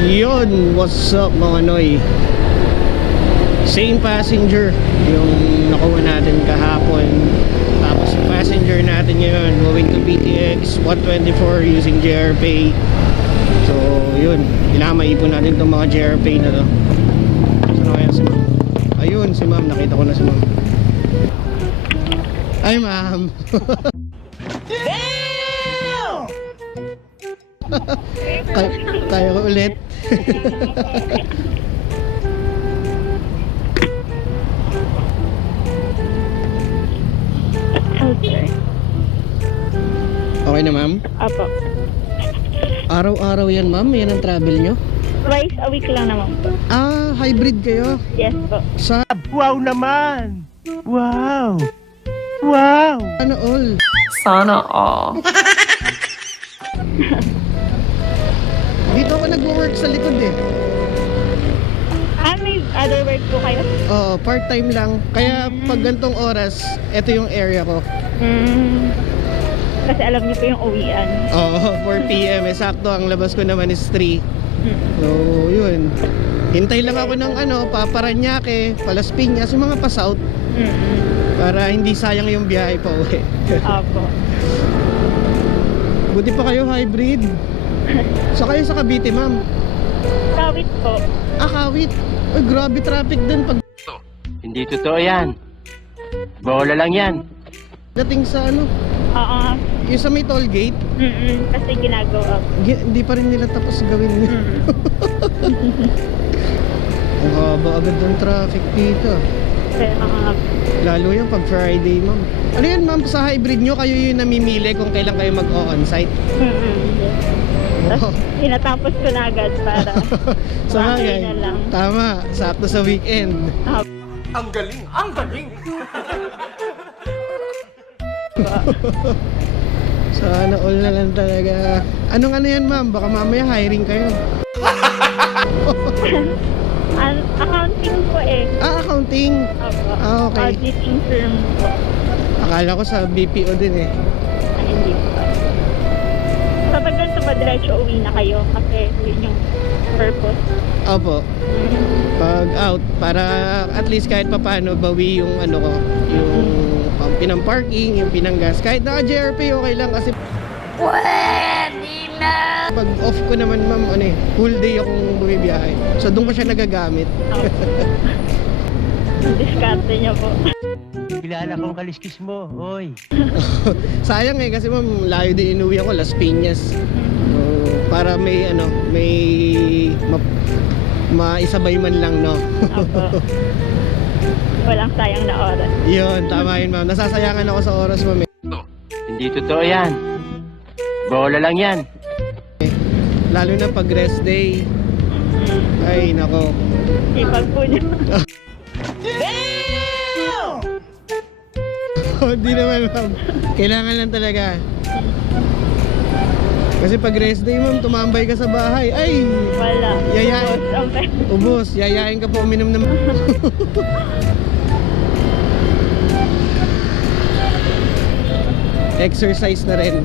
Yun, what's up mga Noy? Same passenger yung nakuha natin kahapon. Tapos passenger natin ngayon going to BTX 124 using JRPay. So yun, kailangan maipon natin itong mga JRPay na to. Saan kaya si ma'am? Ayun, si ma'am, nakita ko na si ma'am. Ay ma'am. Kaya ko ulit. Okay. Okay na ma'am? Apo. Araw-araw yan ma'am? Yan ang travel nyo? Twice a week lang naman po. Ah, hybrid kayo? Yes po. Sa Wow naman! Wow! Wow! ano all? Sana all. Dito ako nag-work sa likod eh. Ah, may other work po kayo? Oo, part-time lang. Kaya pag gantong oras, ito yung area ko. Kasi alam niyo po yung uwian. Oo, 4 PM. Sakto, ang labas ko naman is 3. So, yun. Hintay lang ako ng Paranaque, Palas Piñas, yung mga pa-south. Para hindi sayang yung biyahe pa uwi. Apo. Buti pa kayo hybrid. So kayo sa Cavite ma'am? Kawit po. Ah, Kawit. Ay, grabe traffic din pag Hindi totoo yan. Bola lang yan. dating sa Oo. yung sa may toll gate. Kasi ginagawa po. Hindi pa rin nila tapos gawin yun. Ang haba agad ng traffic dito. Kaya Lalo yung pag Friday ma'am. Ano yan ma'am, sa hybrid nyo kayo yung namimili kung kailan kayo mag-on-site? Tapos tinatapos ko na agad para Sa makakaya bagay. na lang. Tama, sakto sa weekend. Ang galing! Ang galing! Sana all na lang talaga. Anong yan ma'am? Baka mamaya hiring kayo. Accounting po eh. Ah, accounting. Apo. Ah, okay. Auditing firm po. Akala ko sa BPO din eh. Ah, hindi po. So pag ganito ba diretso uwi na kayo? Kasi yun yung purpose. Opo. Pag out, para at least kahit papano bawi yung yung pinang parking, yung pinang gas. Kahit naka JRP okay lang kasi Pwede na! pag off ko naman ma'am, full day akong bumibiyahe. So doon ko siya nagagamit. Diskarte niya po. Kilala kong kaliskis mo, oy. Sayang kasi ma'am, layo din inuwi ako, Las Piñas. So, para may maisabay man lang, no? Apo. Walang sayang na oras. Yun, tama yun ma'am. Nasasayangan ako sa oras ma'am. Hindi totoo yan. Bola lang yan. Lalo na pag rest day. Ay, nako. Ipag po niya. Hindi naman ma'am. Kailangan lang talaga. Kasi pag rest day ma'am, tumambay ka sa bahay. Ay! Wala. Yayain. Okay. Ubus, yayain ka po uminom ng exercise na rin.